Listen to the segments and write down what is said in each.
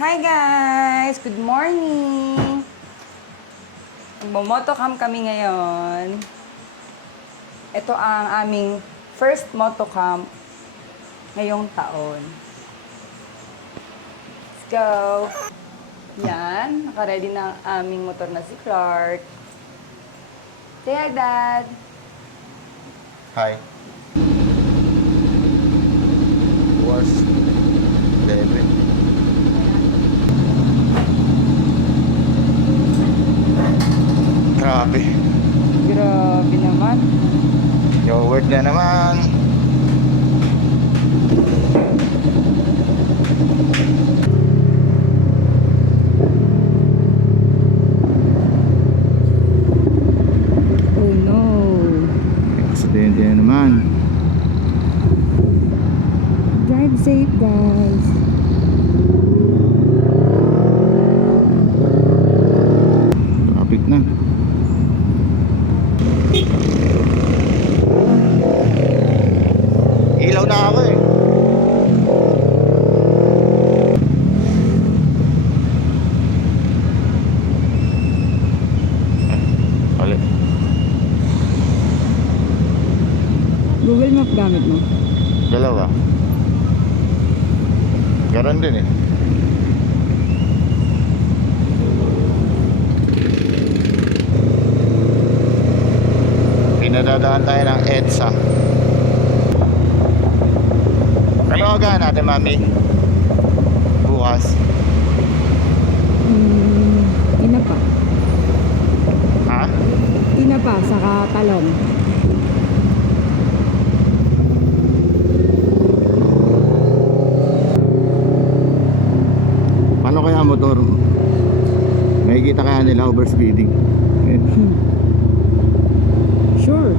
Hi guys! Good morning! Magmo-motocam kami ngayon. Ito ang aming first motocam ngayong taon. Let's go! Yan, naka-ready na ang aming motor na si Clark. Say hi, Dad! Hi. Was 11. Grabe. Grabe naman. Yo, word na naman. Oh no! Aksidente na naman. Drive safe, guys! Traffic na. Ilaw na ako eh. Mali. Google Map gamit mo? Dalawa. Ganon din eh. Pinadadaan tayo ng EDSA. Ano agahan natin, Mami? Bukas. Tinapa. Ha? Tinapa, saka talong. Paano kaya motor? Makikita kaya nila overspeeding? Sure.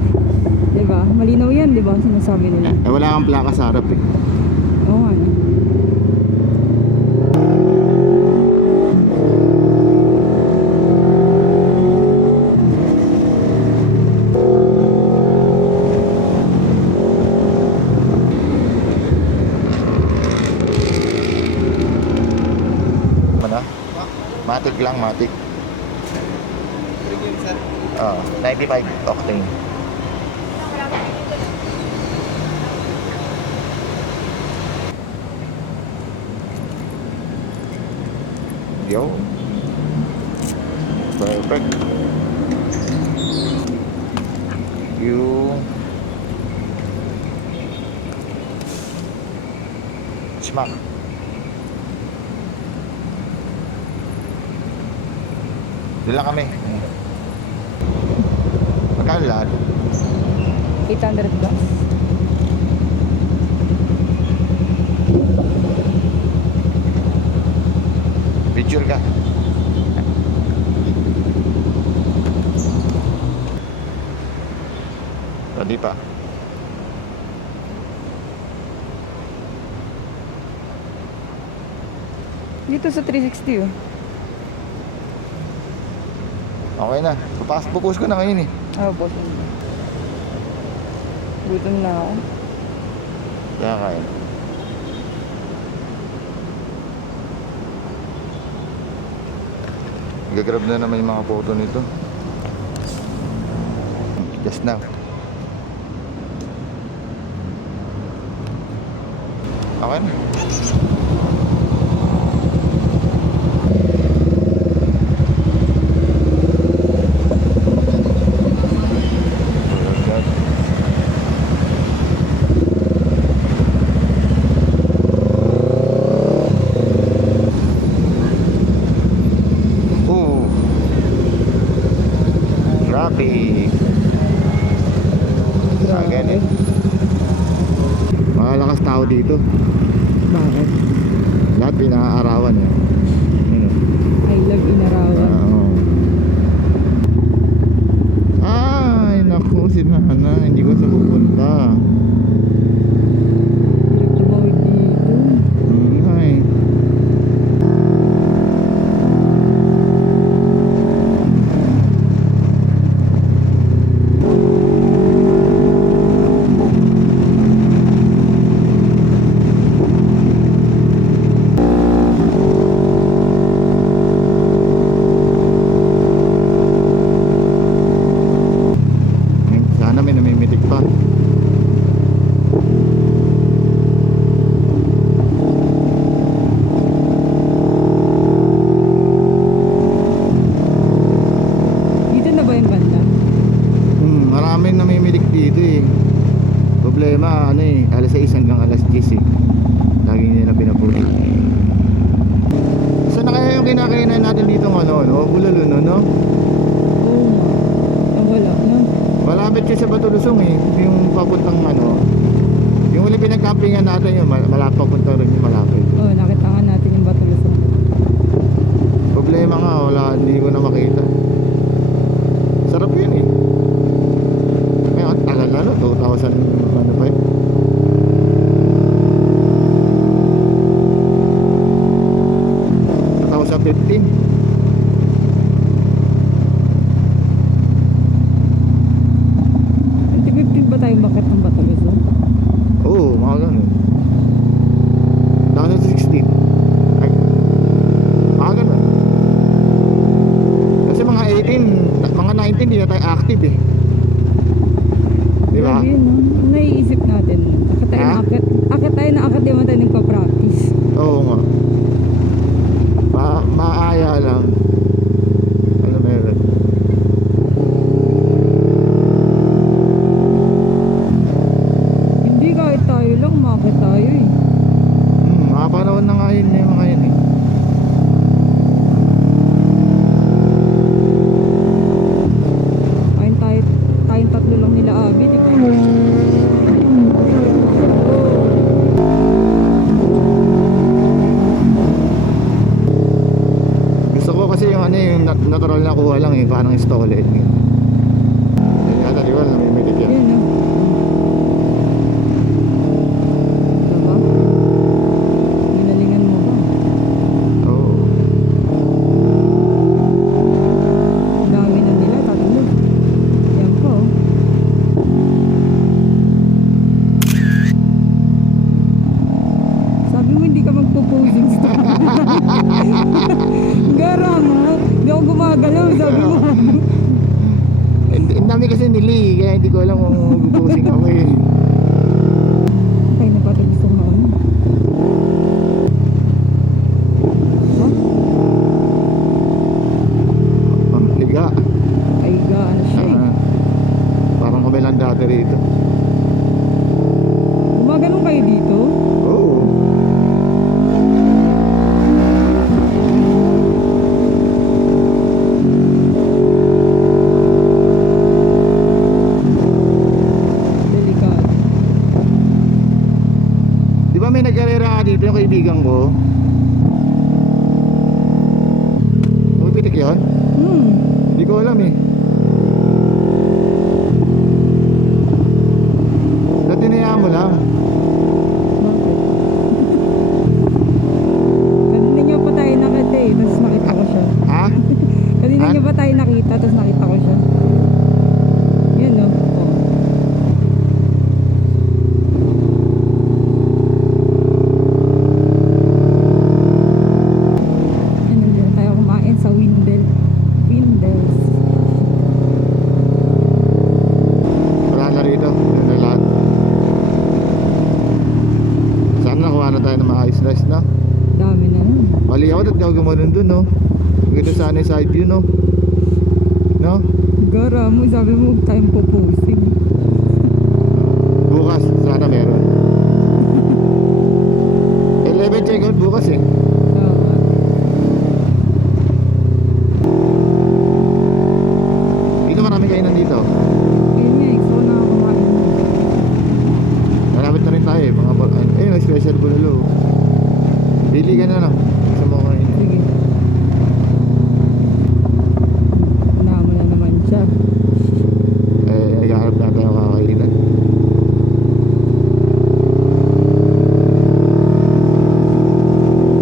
Diba? Malinaw yan, diba? Sinasabi nila. Eh, wala kang plaka sa harap eh. Oo nga. No? Ano? Matic lang, matic. 95 octane. Yo. Perfect. You. Smack. Doon lang kami. Magkano lahat? 800 bucks. Picture ka. Tadi pa. Dito sa 360 oh. Okay na. Bukas ko na ngayon eh. Boss. Gutom na ako. Kaya kaya. Gagrab na naman yung mga photo nito. Just now. Okay na. Traffic. Again eh. Makalakas tao dito. Bakit? Lahat pinaaarawan eh. I love Inarawan. Ay, naku, si Nana. Hindi ko sa pupunta. Hirap tumawid dito. Ay. kinakainan natin dito ng ano, no? Bulalo, no? Oo nga. Wala na. Malapit siya sa Batulusong eh. Yung papuntang ano. Yung uli pinagkampingan natin yun, malapit papunta rin yung malapit. Oo, nakita nga natin yung Batulusong. Problema nga, wala, hindi ko na makita. Sarap yun eh. Ngayon, tagal na no, 2000, ano pa yun? Sa 15. 2015 ba tayo bakit ng Batulusong? Oo, mga ganun. 2016. Ay, mga ganun. Kasi mga 18, mga 19 hindi na tayo active eh. Di ba? Grabe yun, no? Naiisip natin. Akit tayo Ha? na akit. Akit tayo na akit, di man tayo nagpa-practice. Oo nga. Maaya lang. Ano meron? Hindi kahit tayo lang, makit tayo eh. Mga panahon na nga yun yung mga yun eh. Tayong tatlo lang nila Abi, di ba? Gusto ko kasi yung ano yung natural na kuha lang eh. Parang stall eh. Yan yata di ba? Namimitik yan. Yun, no? Diba? Ginalingan mo ba? Oo. Ang dami na nila, tatlo. Yan po. Sabi mo hindi ka magpo-posing star. Gara mo. Hindi ako gumagalaw, sabi mo. Ang dami kasi nili kaya hindi ko alam kung mag-posing ako eh. Kaya na ba ito gusto mo ano? Diba? Ang liga. Ay, ano siya eh. Parang kami lang dati rito. Gumaganon kayo dito? Oo. Delikado. Di ba may nag-arera dito yung kaibigan ko? Pumipitik yun? Hindi ko alam eh. Dati niyaan mo lang. Bakit? Kanina niyo pa tayo nakita eh, tapos nakita ko siya. Ha? Kanina Ha? niyo pa tayo nakita, tapos nakita ko siya. Yan no? Oh. Ano dyan tayo kumain sa Windel. Windels. Wala na rito. Yun na lahat. Sana nakuha na tayo ng mga ice rice na. Dami na nun. Mali ako at gawin mo dun no. Maganda sana yung side view no. No? Gara mo, sabi mo huwag tayong puposing. Bukas, sana meron. 11 check out bukas eh. Tama. Dito marami kainan dito. Ayun nga, gusto ko na kumain. Malapit na rin tayo eh. Mga may special bulalo. Bili ka na lang. Sa mga kainin. Sige. Namo na naman siya. Naghahanap na tayo kakainan.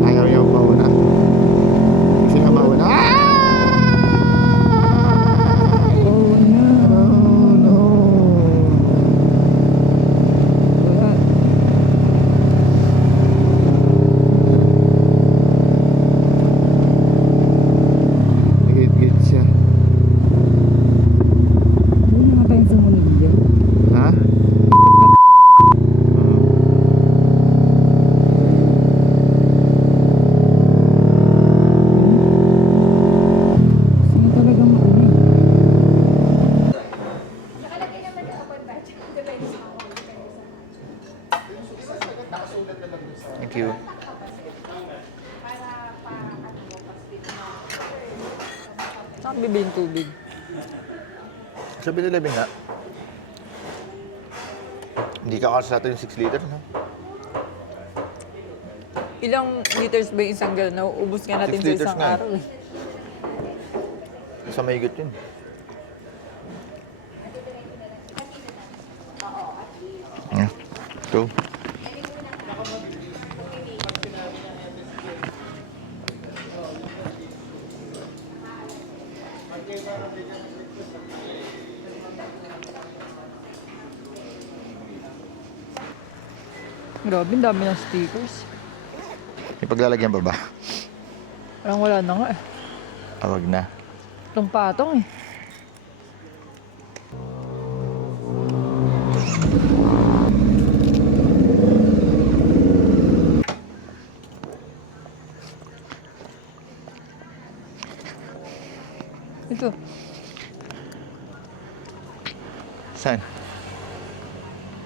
Ayaw Saan bibili yung tubig? Sa 7-Eleven nga. Hindi ka kasi natin yung 6 liter, no? Ilang liters ba yung isang galon? Nauubos nga natin 6 sa liters isang nga eh. araw eh. Sa mahigot yun. Go. Grabe, ang dami ng stickers. May paglalagyan pa ba? Parang wala na nga eh. Awag na. Itong patong eh. Ito. Saan?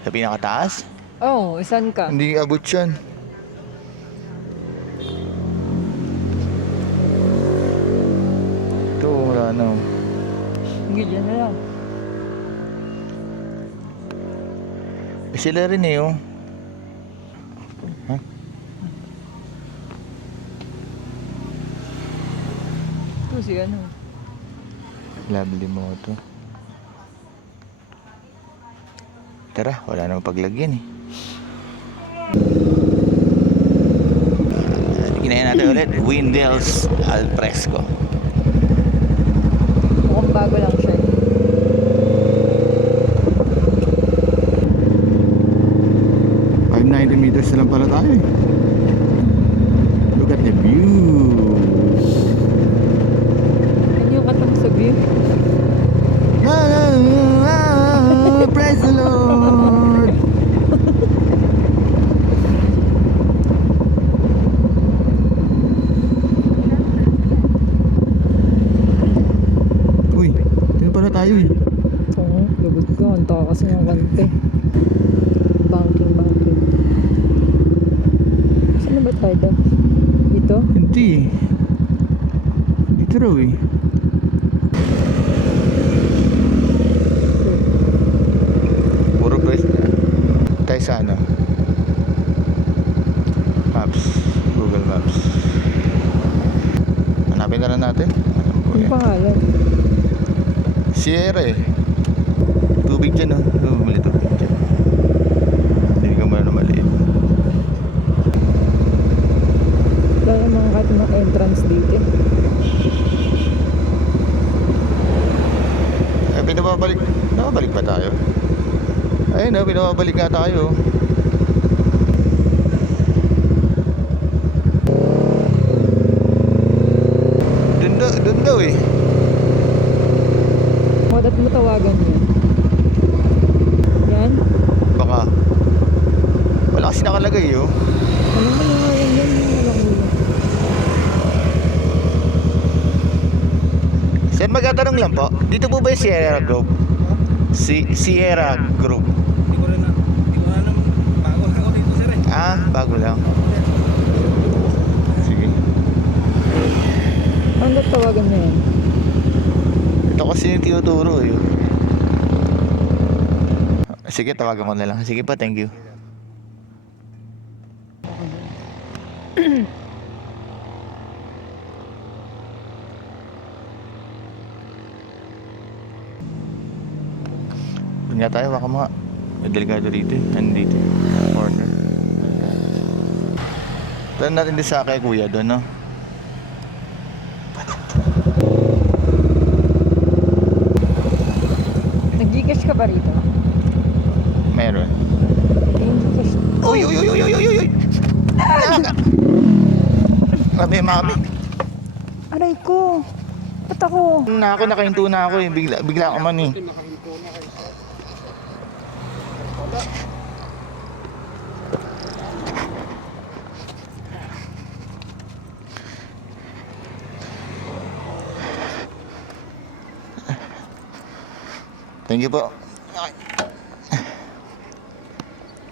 Sa pinakataas? Oh, isan ka? Hindi abot yan. Ito, wala na. Hindi, dyan na lang. Eh, sila rin eh, oh. Ha? Ito si ano. Lovely mo ito. Tara, wala namang paglagyan eh. Ginayan natin ulit, Windels al Fresco. Mukhang bago lang siya. 590 meters na lang pala tayo eh. Look at the view. Ano yung kanta mo sa view? Praise the Lord. Uy, dito pala tayo eh. Oo, lagot ko. Ang takas ng kante. Banking. Saan ba tayo daw? Dito? Hindi eh. Dito raw eh. Puro pwes na. Tayo sa ano? Maps. Google Maps. Hanapin na lang natin. Alam ko Yung yan. pangalan. Sierra eh. Tubig dyan oh. Bumili tubig dyan. Hindi ka muna na maliit. Wala namang kahit mga entrance dito. Eh, pinababalik. Nakabalik ba tayo? Ayun oh, pinababalik nga tayo. Dun daw eh. Ba't mo tawagan yan? Yan? Baka. Wala kasi nakalagay oh. Ano mo na yan? Yan yung walang ulo. Sir, magtatanong lang po. Dito po ba yung Sierra Group? Sierra Group. Hindi ko na bago lang ako dito sir eh. Ah, bago lang. Sige. Ano tawagan mo yan? Ito kasi yung tinuturo eh. Sige, tawagan ko na lang. Sige pa, thank you. Doon nga tayo, baka mga delikado dito eh. Nandito. Corner. Doon natin din sa kay kuya doon, no? Nag-Gcash ka ba rito? Meron. Gcash. Uy, uy, uy, uy, uy, uy, uy! Grabe, mami. Aray ko! Ba't ako? Na ako, nakahinto na ako eh. Bigla ka man eh. Thank you po.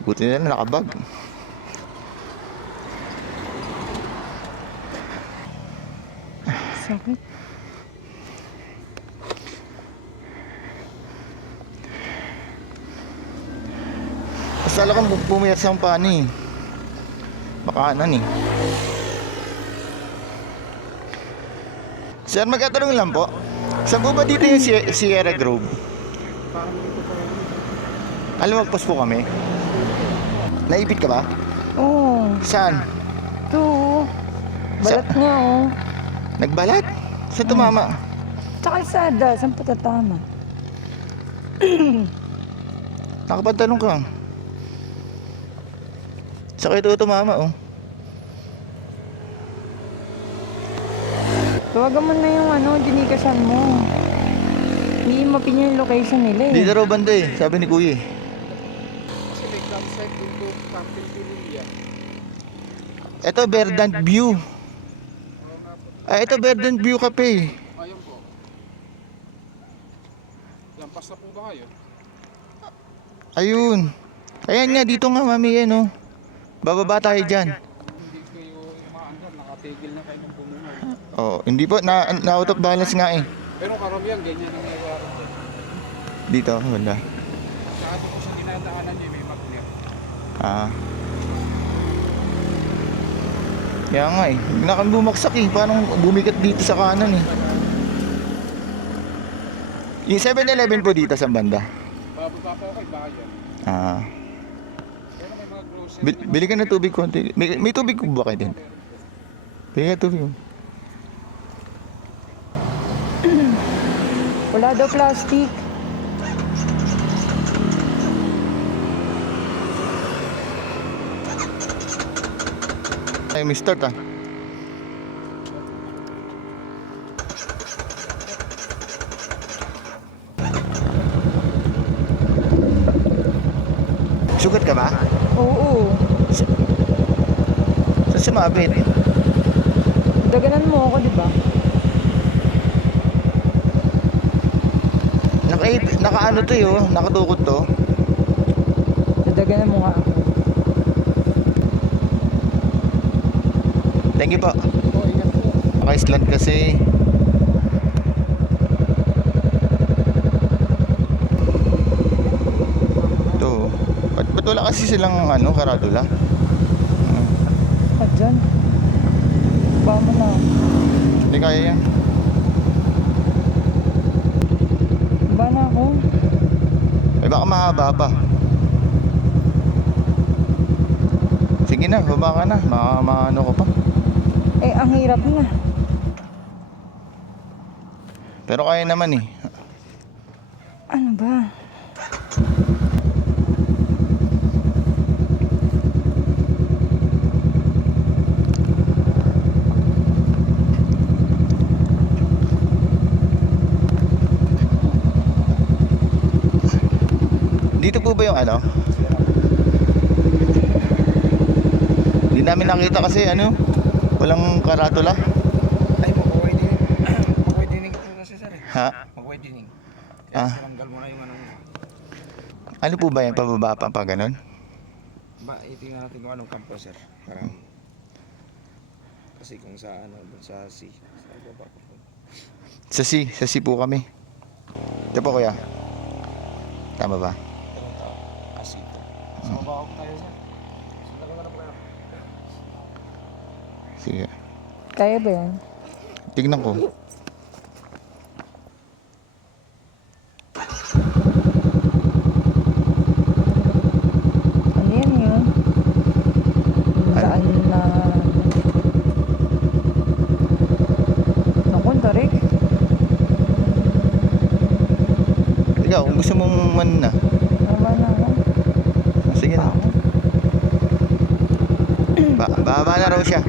Buti na lang nakabag. Sakit. Mas talagang pumiyat sa paano eh. Makanan eh. Sir, magkatanong lang po. Saan po ba dito yung Sierra Grove? Magpas po kami. Naipit ka ba? Oo. Saan? Ito. Balat niya oh. Nagbalat? Saan tumama? Sa kalsada. Saan patatama? Nakapantanong ka. Saan kayo tumama oh? Tawagan mo na yung ginikasan mo. Hindi mo pin yung location nila eh. Dito raw banda eh, sabi ni Kuya eh. Kasi may campsite dito, Captain Pinulia. Ito, Verdant View. Ito, Verdant View Cafe. Ayun po. Lampas na po ba kayo? Ayun. Ayan nga, dito nga mami yan oh. Bababa tayo dyan. Hindi kayo umaandar, nakatigil na kayo ng bumuhay. Oh, hindi po, na out of balance nga eh. Pero karamihan, ganyan ang nangyayari dyan. Dito, wala. Sa ato po sa dinadaanan niya, may magnet. Ah. Kaya nga eh, hindi na kami bumaksak eh. Parang bumikat dito sa kanan eh. Yung 7-Eleven po dito sa banda. Bababa po kay bayan. Ah. Pero may mga grocery. Bili ka na tubig konti. May tubig ko ba kayo din? Bili ka tubig. Wala daw plastic. Ay, may start ah. Sugat ka ba? Oo. Saan sumabit? Daganan mo ako, di ba? Naka-ano to yun, nakatukot to. Daganan mo nga ako. Thank you po. Oh, ingat po. Naka-slant kasi. Ito. Ba't wala kasi silang karadula? At dyan. Ba mo na. Hindi kaya yan. Ba na ako. Eh baka mahaba pa. Sige na, baba ka na. Maano ko pa. Eh, ang hirap na. Pero kaya naman eh. Ano ba? Dito po ba yung Hindi namin nakita kasi walang karatula. Ay, mag-widening po kasi sir eh. Ha? Mag-widening. Ah. Kaya saranggal mo na yung Ano po ba yan? Pababa pa ganun? itingnan natin kung anong kampo sir. Para kasi kung sa dun sa C, sa baba po. Sa C po kami. Ito po kuya. Tama ba? Kasi po. Sa baba po tayo sir. Sundan ko na po kayo. Sige. Kaya ba yan? Tignan ko. Ano yan yun? Daan na... Naku, tarik. Ikaw, kung gusto mong na. Tama na ako. Sige na. Baba na raw siya.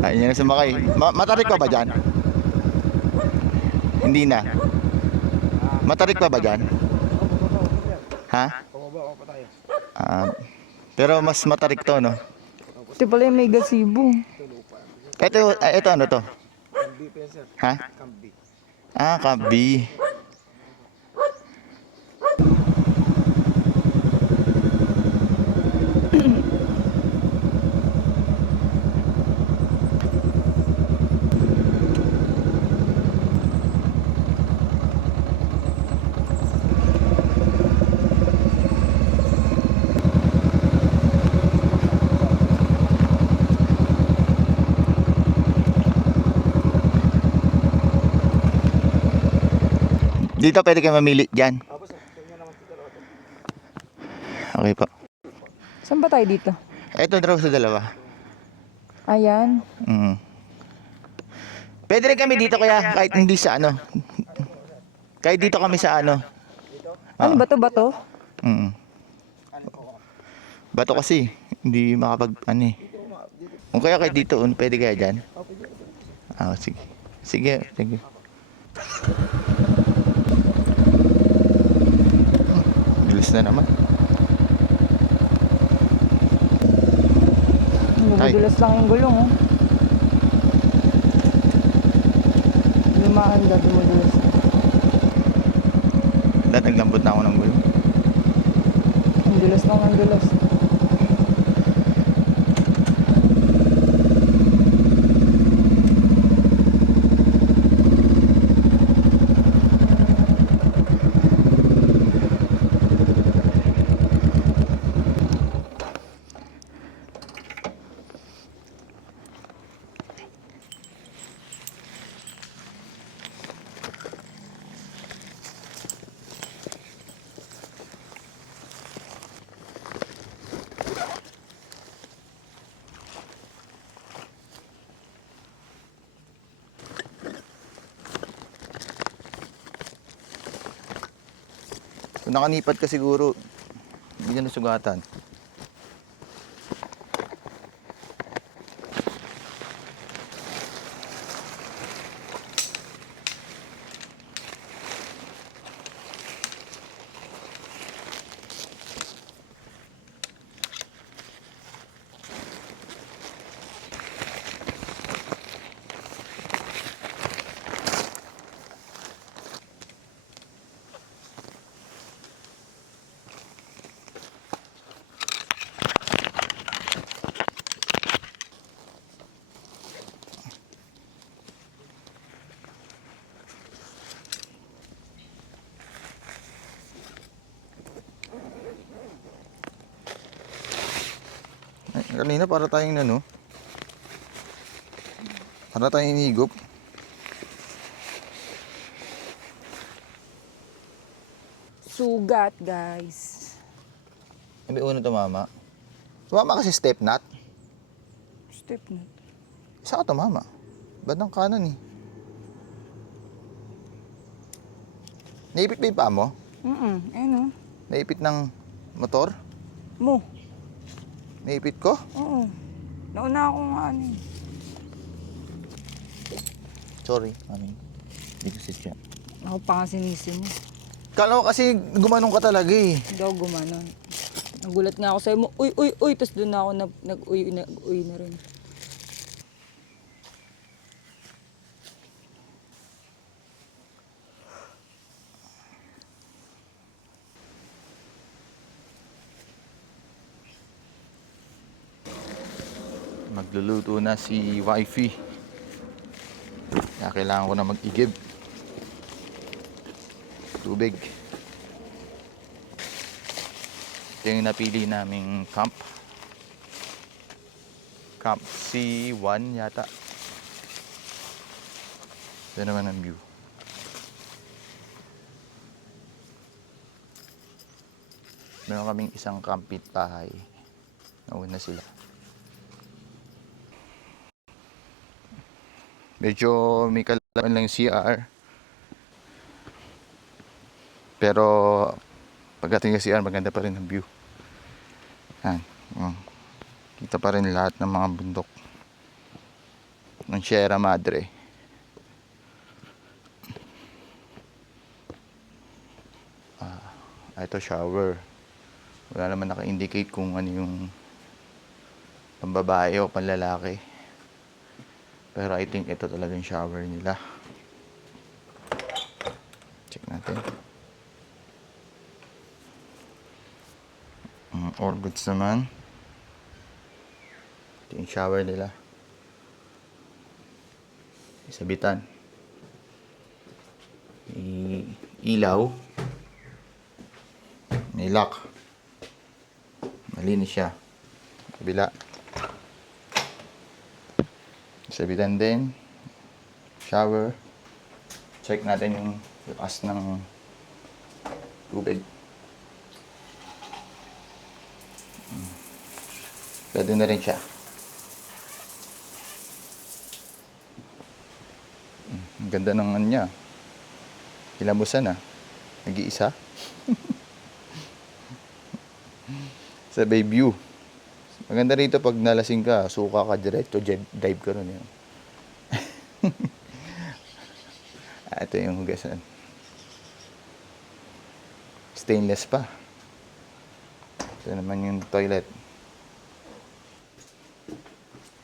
Ayun na sumakay. Matarik pa ba dyan? Hindi na. Matarik pa ba dyan? Ha? Pababa pa tayo. Pero mas matarik to, no? Ito pala yung may gazebo. Ito ano to? Kambi pa yan sir. Ha? Kambi. Kabi. Dito pwede kayo mamili dyan. Tapos, tingnan naman dito raw. Okay po. Saan ba tayo dito? Ito draw sa dalawa. Ayan. Mm. Pwede rin kami dito kaya kahit hindi sa ano. Kahit dito kami sa ano. Ano ba to? Bato? Mm. Bato kasi hindi makapag ano eh. Kung kaya kahit dito, pwede kaya dyan? Ah, sige. Sige, sige. Bilis na naman. Madulas lang yung gulong, oh. Lumaan daw, dumudulas. Dahil naglambot na ako ng gulo. Ang dulas lang, ang dulas. Kung nakanipat ka siguro, hindi ka nasugatan. Ay, kanina para tayong ano, para tayong inigop. Sugat, guys. Hindi una tumama. Tumama kasi step knot. Step na. Isa ka tumama. Bandang kanan eh. Naipit ba yung paa mo? Ayun, oh. Naipit ng motor? Mo. Naipit ko? Oo. Nauna ako nga, ano eh. Sorry, mami. Hindi ko siya. Ako pa nga sinisin niya. Kala ko kasi gumanong ka talaga eh. Hindi ako gumanon. Nagulat nga ako sa'yo mo, uy, uy, uy. Tapos doon na ako nag-uy na rin. Magluluto na si wifey. Kaya kailangan ko na mag-igib. Tubig. Ito yung napili naming camp. Camp C1 yata. Ito naman ang view. Meron kaming isang kampit bahay. Nauna sila. Medyo may kalaman lang yung CR. Pero pagdating sa CR, maganda pa rin ang view. Yan. Kita pa rin lahat ng mga bundok ng Sierra Madre. Ito shower. Wala naman naka-indicate kung ano yung pambabae o panlalaki. Pero I think ito talaga yung shower nila. Check natin. All goods naman. Ito yung shower nila. Sabitan. Ilaw. May lock. Malinis siya. Kabila. Sabitan din. Shower. Check natin yung lakas ng tubig. Pwede na rin siya. Ang ganda ng ano niya. Kilamusan nag-iisa. Sa bay view. Maganda rito pag nalasing ka, suka ka diretso, dive ka ron yun. Ito yung hugasan. Stainless pa. Ito naman yung toilet.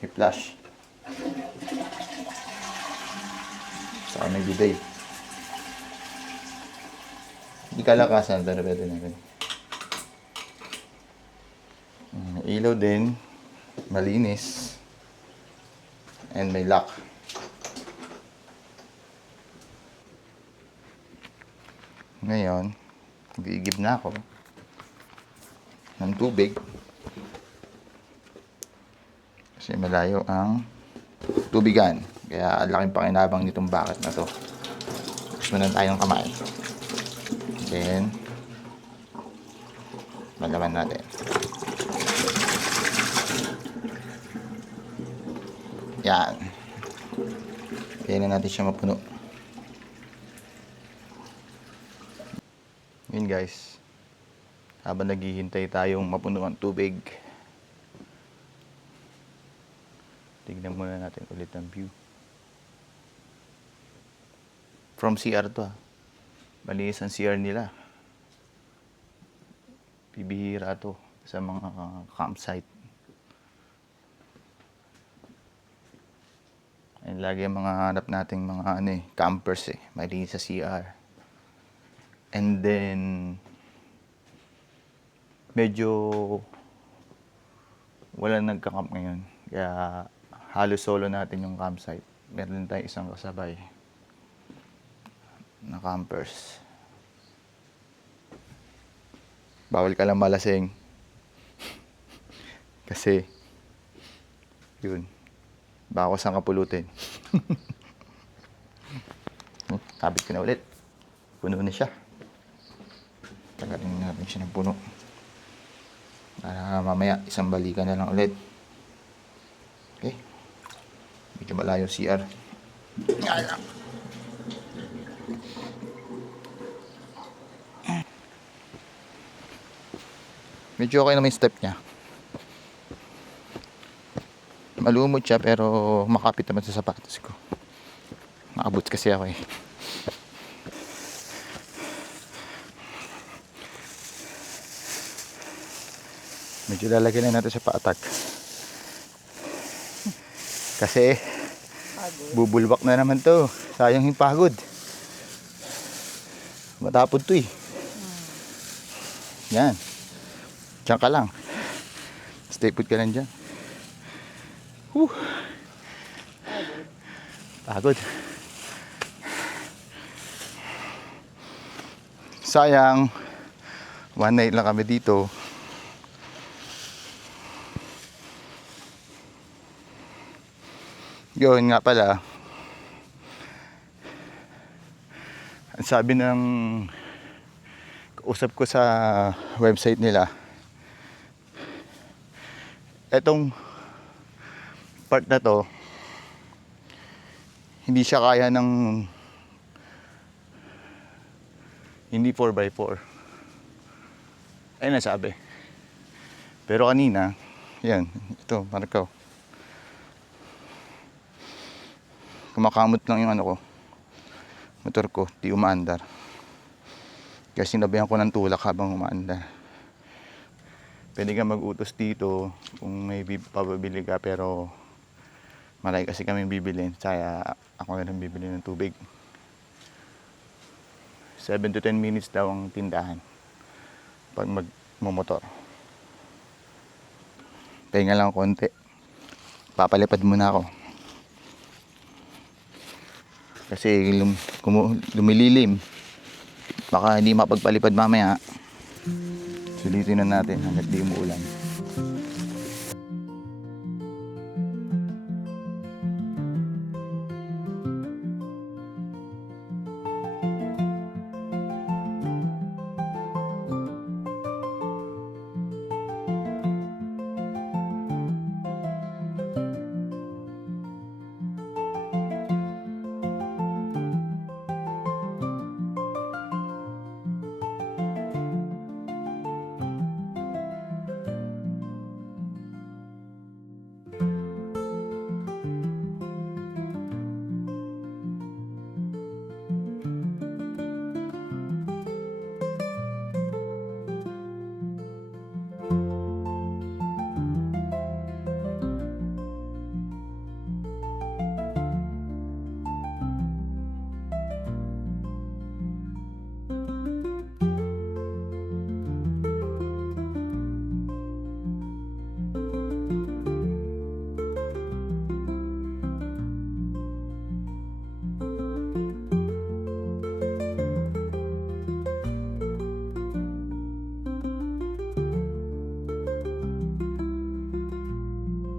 May flush. Saka may bidet. Hindi kalakasan, pero pwede na rin. Ilaw din, malinis, and may lock. Ngayon, giigib na ako ng tubig kasi malayo ang tubigan, kaya laking pakinabang nitong bucket na to. Gusto na tayong kamay, then malaman natin. Yan. Kaya na natin siya mapuno. Yun guys. Habang naghihintay tayong mapuno ang tubig, tignan muna natin ulit ang view. From CR to malinis ang CR nila. Bibihira to sa mga campsite. And lagi ang mga hanap nating mga campers malinis sa CR. And then medyo wala nagka-camp ngayon. Kaya halos solo natin yung campsite. Meron tayong isang kasabay na campers. Bawal ka lang malasing. Kasi yun, baka saan ka pulutin. Kabit ko na ulit. Puno na siya. Tagalin natin siya ng puno. Para mamaya isang balikan na lang ulit. Okay. Medyo malayo CR. Medyo okay naman yung step niya. Malumot siya pero makapit naman sa sapatos ko. Nakaboots kasi ako Medyo lalagyan na natin sa paatak. Kasi bubulwak na naman to. Sayang yung pagod. Matapod to Yan. Diyan ka lang. Stay put ka lang dyan. Pagod. Sayang, one night lang kami dito. Yun nga pala, ang sabi ng kausap ko sa website nila, etong part na to hindi siya kaya ng hindi 4x4 ay nasabi, pero kanina yan, ito markaw, kumakamot lang yung motor ko, di umaandar, kaya sinabihan ko ng tulak habang umaandar. Pwede ka mag-utos dito kung may pababili ka, pero marami kasi kami bibilin. Kaya ako na rin bibili ng tubig. 7 to 10 minutes daw ang tindahan pag magmumotor. Pahinga lang konti. Papalipad muna ako. Kasi lumililim. Baka hindi mapagpalipad mamaya. Sulitin na natin hanggat di umuulan.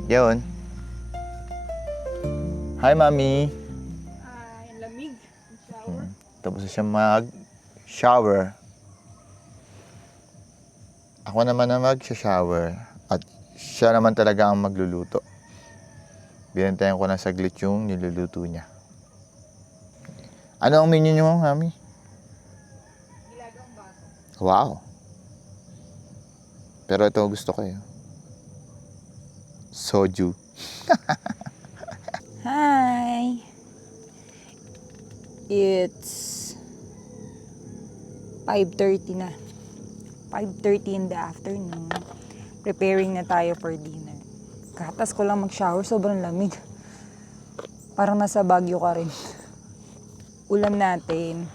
Yun. Hi, Mami. Ay, lamig. Shower. Tapos na siya mag-shower. Ako naman na mag-shower. At siya naman talaga ang magluluto. Binantayan ko na saglit yung niluluto niya. Ano ang menu niyo, Mami? Nilagang baso. Wow. Pero ito gusto ko eh. Soju. Hi! It's 5:30 na. 5:30 in the afternoon. Preparing na tayo for dinner. Katas ko lang mag-shower, sobrang lamig. Parang nasa Baguio ka rin. Ulam natin,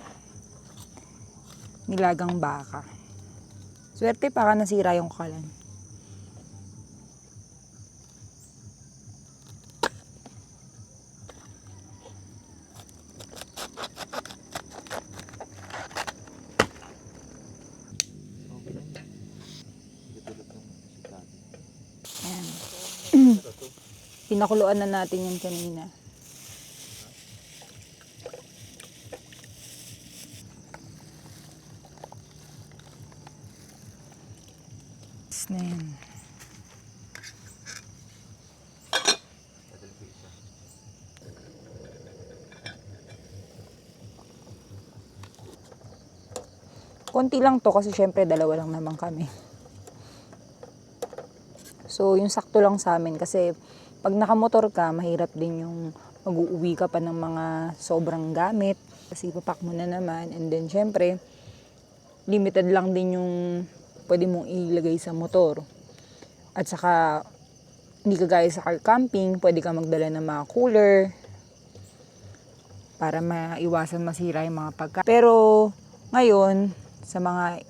nilagang baka. Swerte pa ka nasira yung kalan. Ayan. Pinakuluan na natin yan kanina. Na yan. Konti lang to kasi syempre dalawa lang naman kami. So yung sakto lang sa amin kasi pag nakamotor ka, mahirap din yung mag-uuwi ka pa ng mga sobrang gamit kasi ipapak mo na naman, and then syempre limited lang din yung pwede mong ilagay sa motor. At saka hindi ka gaya sa car camping, pwede ka magdala ng mga cooler para maiwasan masira yung mga pagkain. Pero ngayon, sa mga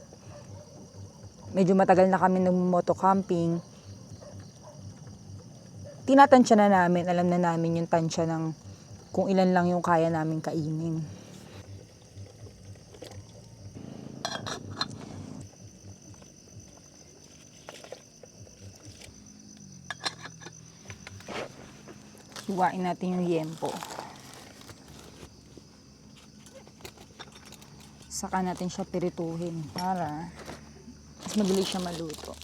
medyo matagal na kami nag-moto camping, tinatansya na namin, alam na namin yung tansya ng kung ilan lang yung kaya namin kainin. Hiwain natin yung yempo. Saka natin siya pirituhin para mas madali siya maluto.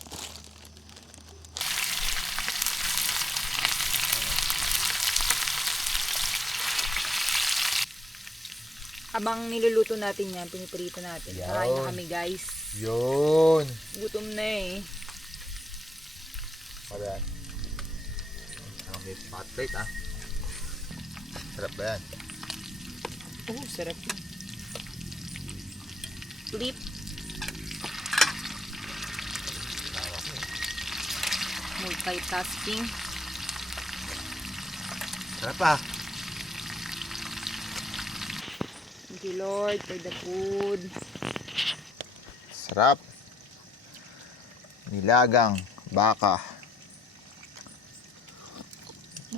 Habang niluluto natin yan, piniprito natin. Kakain na kami, guys. Yun. Gutom na eh. Ayan. Okay, hot plate ah. Sarap ba yan? Oh, sarap yun. Flip. Multitasking. Sarap ah. Thank you, Lord, for the food. Sarap. Nilagang baka.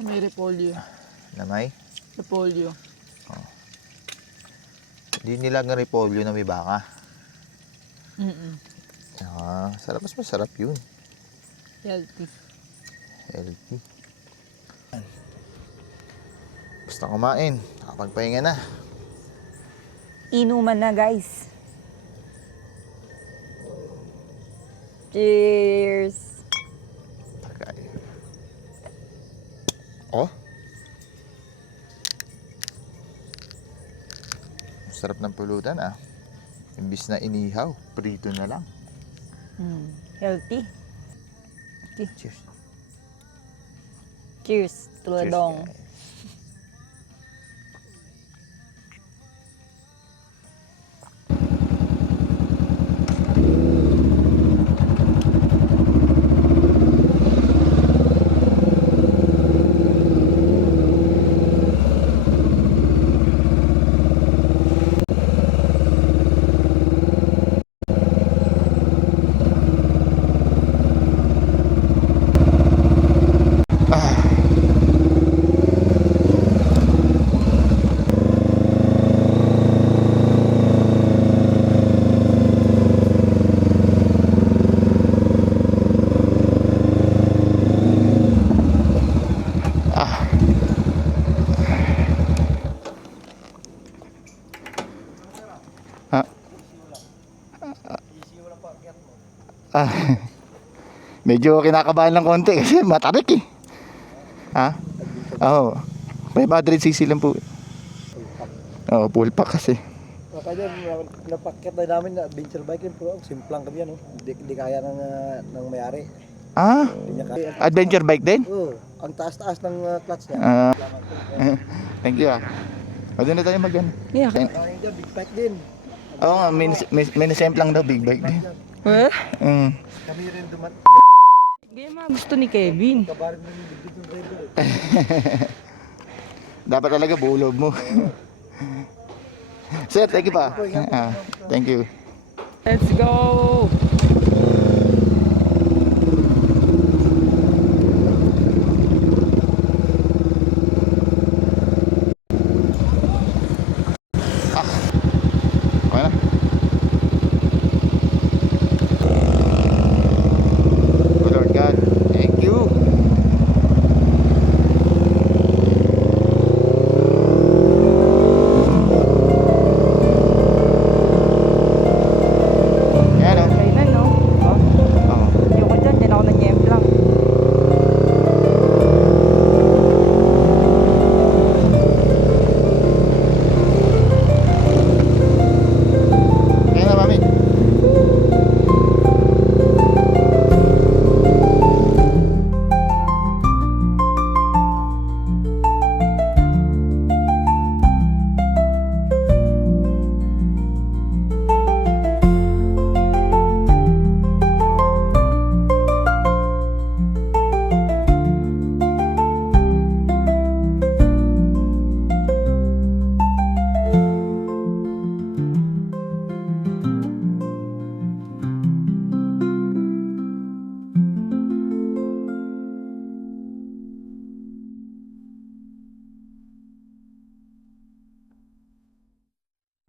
May repolyo. Lamay? Repolyo. Hindi nilagang repolyo na may baka. Mm-mm. Sarap. Mas masarap yun. Healthy. Healthy. Basta kumain. Nakapagpahinga na. Inuman na, guys. Cheers! Tagay. Oh? Sarap ng pulutan ah. Imbis na inihaw, prito na lang. Healthy. Okay. Cheers. Cheers, tuladong. guys. Medyo kinakabahan ng konti kasi matarik eh. Ha? Oo. 500cc lang po. Oo, full pack kasi. Kaya napakyat na namin na adventure bike rin, pero simplang kami yan. Hindi kaya ng mayari. Ah, Hindi niya kaya. adventure bike din? Oo, ang taas-taas ng clutch niya. Ah. Thank you ah. O doon na tayo mag ano. Yeah. Kaya dyan, big bike din. Oo nga, may nasemp lang daw big bike din. Eh? Kami rin duman. Ganyan mga gusto ni Kevin. Kabarin mo yung bigit yung driver. Dapat talaga buo loob mo. Sir, thank you pa. Thank you. Let's go!